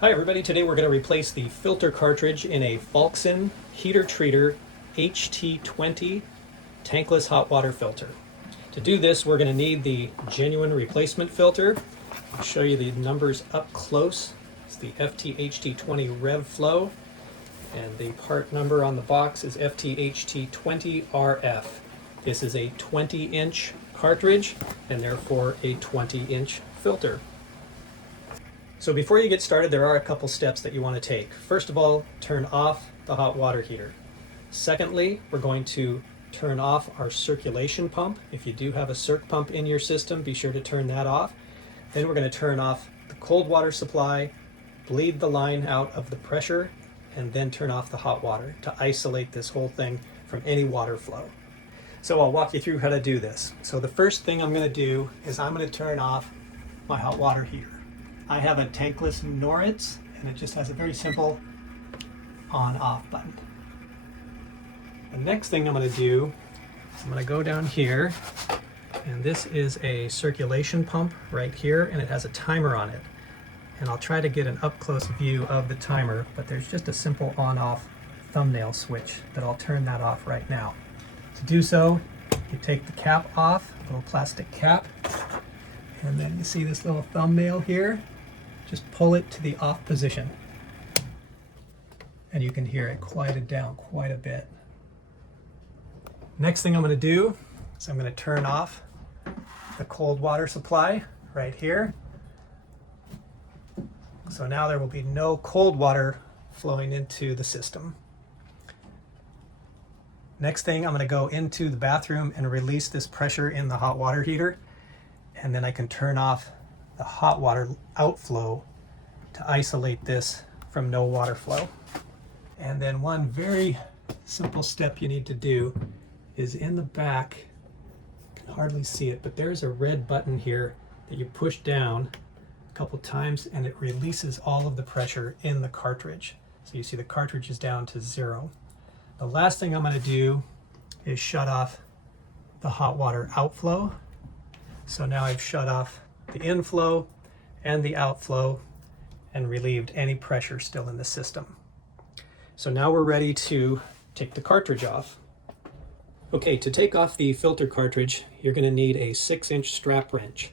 Hi everybody, today we're going to replace the filter cartridge in a Falsken heater treater HT20 tankless hot water filter. To do this, we're going to need the genuine replacement filter. I'll show you the numbers up close. It's the FTHT-20RF flow, and the part number on the box is FTHT-20RF. This is a 20-inch cartridge and therefore a 20-inch filter. So before you get started, there are a couple steps that you want to take. First of all, turn off the hot water heater. Secondly, we're going to turn off our circulation pump. If you do have a circ pump in your system, be sure to turn that off. Then we're going to turn off the cold water supply, bleed the line out of the pressure, and then turn off the hot water to isolate this whole thing from any water flow. So I'll walk you through how to do this. So the first thing I'm going to do is I'm going to turn off my hot water heater. I have a Tankless Norritz, and it just has a very simple on-off button. The next thing I'm going to do is I'm going to go down here, and this is a circulation pump right here, and it has a timer on it. And I'll try to get an up-close view of the timer, but there's just a simple on-off thumbnail switch that I'll turn that off right now. To do so, you take the cap off, a little plastic cap, and then you see this little thumbnail here. Just pull it to the off position, and you can hear it quieted down quite a bit. Next thing I'm going to do is I'm going to turn off the cold water supply right here. So now there will be no cold water flowing into the system. Next thing, I'm going to go into the bathroom and release this pressure in the hot water heater, and then I can turn off the hot water outflow to isolate this from no water flow. And then one very simple step you need to do is in the back, you can hardly see it, but there's a red button here that you push down a couple times and it releases all of the pressure in the cartridge. So you see the cartridge is down to 0. The last thing I'm going to do is shut off the hot water outflow. So now I've shut off the inflow and the outflow and relieved any pressure still in the system. So now we're ready to take the cartridge off. Okay, to take off the filter cartridge, you're going to need a 6-inch strap wrench.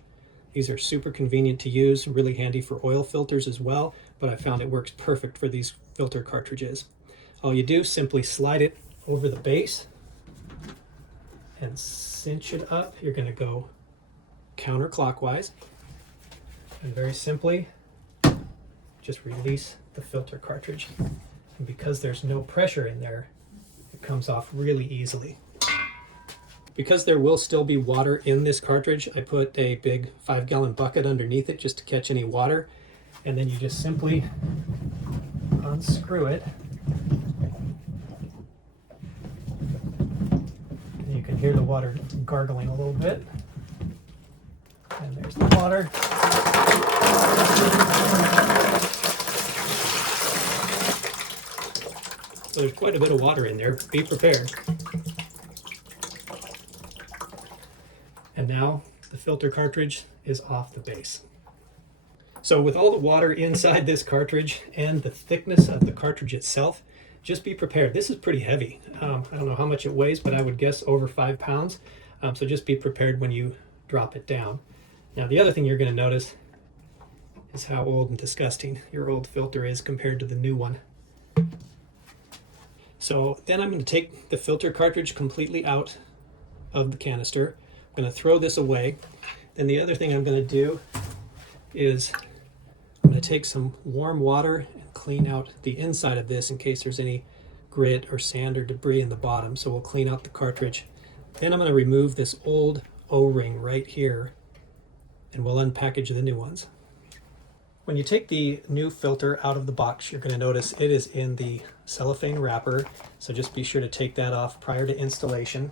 These are super convenient to use, really handy for oil filters as well, but I found it works perfect for these filter cartridges. All you do, simply slide it over the base and cinch it up. You're going to go counterclockwise, and very simply just release the filter cartridge. And because there's no pressure in there, it comes off really easily. Because there will still be water in this cartridge, I put a big 5-gallon bucket underneath it just to catch any water, and then you just simply unscrew it. And you can hear the water gargling a little bit. And there's the water. So there's quite a bit of water in there. Be prepared. And now the filter cartridge is off the base. So with all the water inside this cartridge and the thickness of the cartridge itself, just be prepared. This is pretty heavy. I don't know how much it weighs, but I would guess over 5 pounds. So just be prepared when you drop it down. Now the other thing you're going to notice is how old and disgusting your old filter is compared to the new one. So then I'm going to take the filter cartridge completely out of the canister. I'm going to throw this away. Then the other thing I'm going to do is I'm going to take some warm water and clean out the inside of this in case there's any grit or sand or debris in the bottom. So we'll clean out the cartridge. Then I'm going to remove this old O-ring right here, and we'll unpackage the new ones. When you take the new filter out of the box, you're going to notice it is in the cellophane wrapper, so just be sure to take that off prior to installation.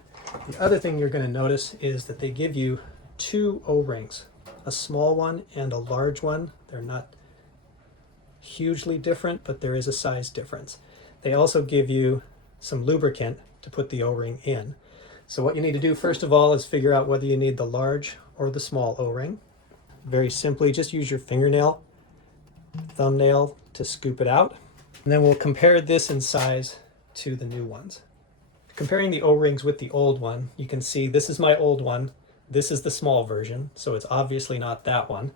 The other thing you're going to notice is that they give you 2 O-rings, a small one and a large one. They're not hugely different, but there is a size difference. They also give you some lubricant to put the O-ring in. So what you need to do first of all is figure out whether you need the large or the small O-ring. Very simply, just use your fingernail, thumbnail, to scoop it out. And then we'll compare this in size to the new ones. Comparing the O-rings with the old one, you can see this is my old one. This is the small version, so it's obviously not that one.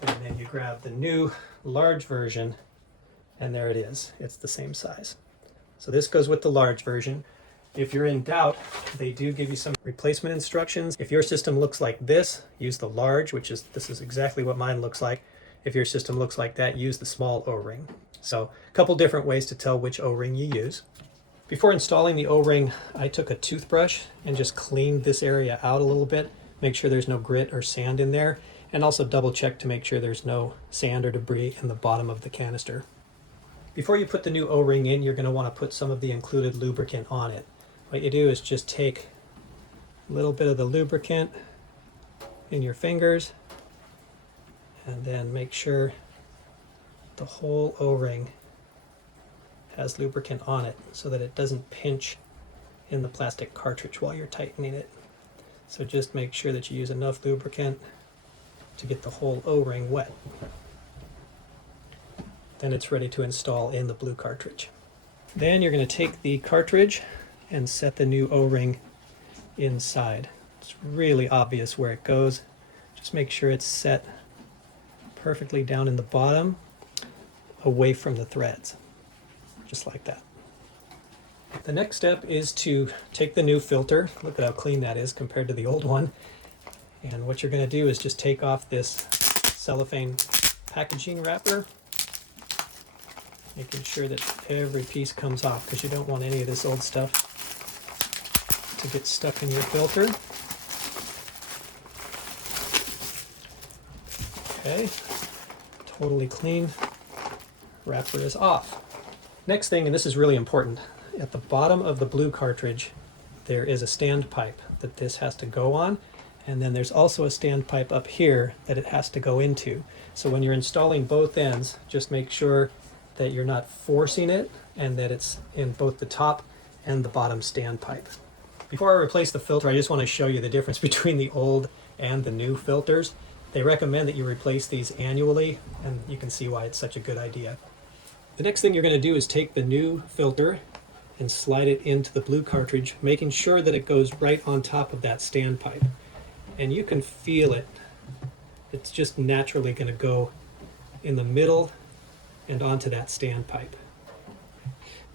And then you grab the new large version, and there it is. It's the same size. So this goes with the large version. If you're in doubt, they do give you some replacement instructions. If your system looks like this, use the large, this is exactly what mine looks like. If your system looks like that, use the small O-ring. So a couple different ways to tell which O-ring you use. Before installing the O-ring, I took a toothbrush and just cleaned this area out a little bit, make sure there's no grit or sand in there, and also double check to make sure there's no sand or debris in the bottom of the canister. Before you put the new O-ring in, you're going to want to put some of the included lubricant on it. What you do is just take a little bit of the lubricant in your fingers and then make sure the whole O-ring has lubricant on it so that it doesn't pinch in the plastic cartridge while you're tightening it. So just make sure that you use enough lubricant to get the whole O-ring wet. Then it's ready to install in the blue cartridge. Then you're going to take the cartridge and set the new O-ring inside. It's really obvious where it goes. Just make sure it's set perfectly down in the bottom, away from the threads, just like that. The next step is to take the new filter. Look at how clean that is compared to the old one. And what you're going to do is just take off this cellophane packaging wrapper, making sure that every piece comes off because you don't want any of this old stuff to get stuck in your filter. Okay, totally clean. Wrapper is off. Next thing, and this is really important, at the bottom of the blue cartridge there is a standpipe that this has to go on, and then there's also a standpipe up here that it has to go into. So when you're installing both ends, just make sure that you're not forcing it and that it's in both the top and the bottom standpipe. Before I replace the filter, I just want to show you the difference between the old and the new filters. They recommend that you replace these annually, and you can see why it's such a good idea. The next thing you're going to do is take the new filter and slide it into the blue cartridge, making sure that it goes right on top of that standpipe. And you can feel it. It's just naturally going to go in the middle and onto that standpipe.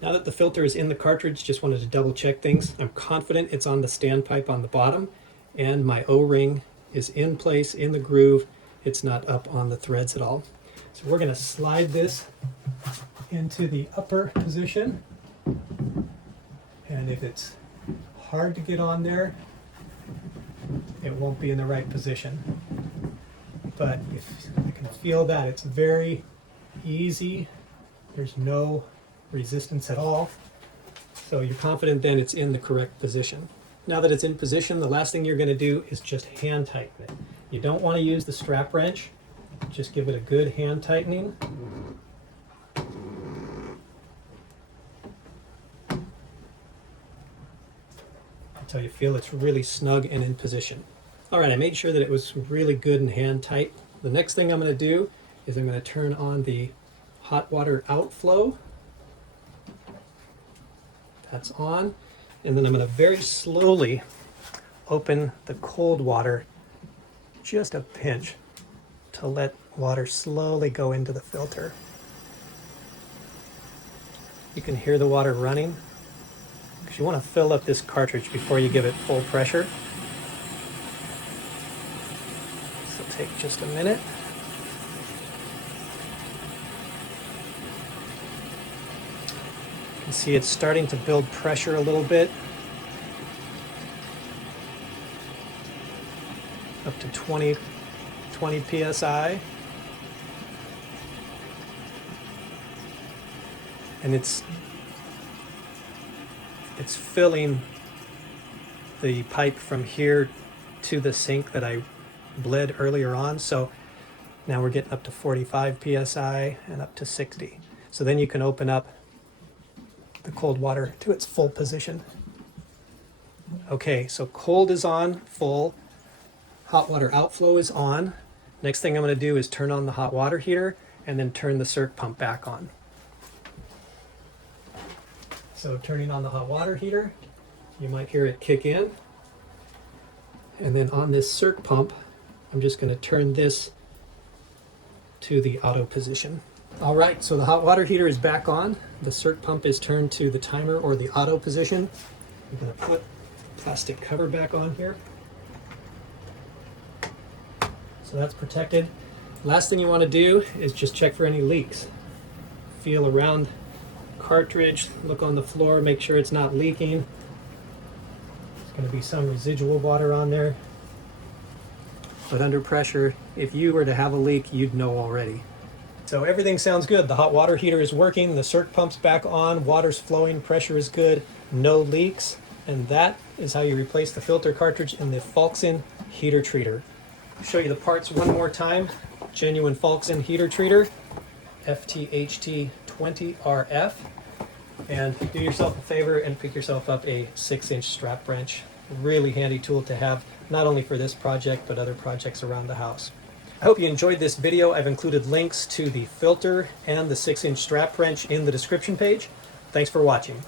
Now that the filter is in the cartridge, just wanted to double check things. I'm confident it's on the standpipe on the bottom, and my O-ring is in place in the groove. It's not up on the threads at all. So we're going to slide this into the upper position, and if it's hard to get on there, it won't be in the right position. But if you can feel that, it's very easy. There's no resistance at all. So you're confident then it's in the correct position. Now that it's in position, the last thing you're going to do is just hand tighten it. You don't want to use the strap wrench. Just give it a good hand tightening. Until you feel it's really snug and in position. All right, I made sure that it was really good and hand tight. The next thing I'm going to do is I'm going to turn on the hot water outflow. That's on. And then I'm going to very slowly open the cold water just a pinch to let water slowly go into the filter. You can hear the water running because you want to fill up this cartridge before you give it full pressure. This will take just a minute. You can see it's starting to build pressure a little bit, up to 20 psi, and it's filling the pipe from here to the sink that I bled earlier on. So now we're getting up to 45 psi and up to 60. So then you can open up the cold water to its full position. Okay, so cold is on, full. Hot water outflow is on. Next thing I'm going to do is turn on the hot water heater and then turn the circ pump back on. So turning on the hot water heater, you might hear it kick in. And then on this circ pump, I'm just going to turn this to the auto position. All right, so the hot water heater is back on. The circ pump is turned to the timer or the auto position. I'm going to put the plastic cover back on here. So that's protected. Last thing you want to do is just check for any leaks. Feel around cartridge, look on the floor, make sure it's not leaking. There's going to be some residual water on there. But under pressure, if you were to have a leak, you'd know already. So everything sounds good. The hot water heater is working, the circ pump's back on, water's flowing, pressure is good, no leaks. And that is how you replace the filter cartridge in the Falsken heater treater. I'll show you the parts one more time. Genuine Falsken heater treater, FTHT-20RF. And do yourself a favor and pick yourself up a 6-inch strap wrench. Really handy tool to have, not only for this project, but other projects around the house. I hope you enjoyed this video. I've included links to the filter and the 6-inch strap wrench in the description page. Thanks for watching.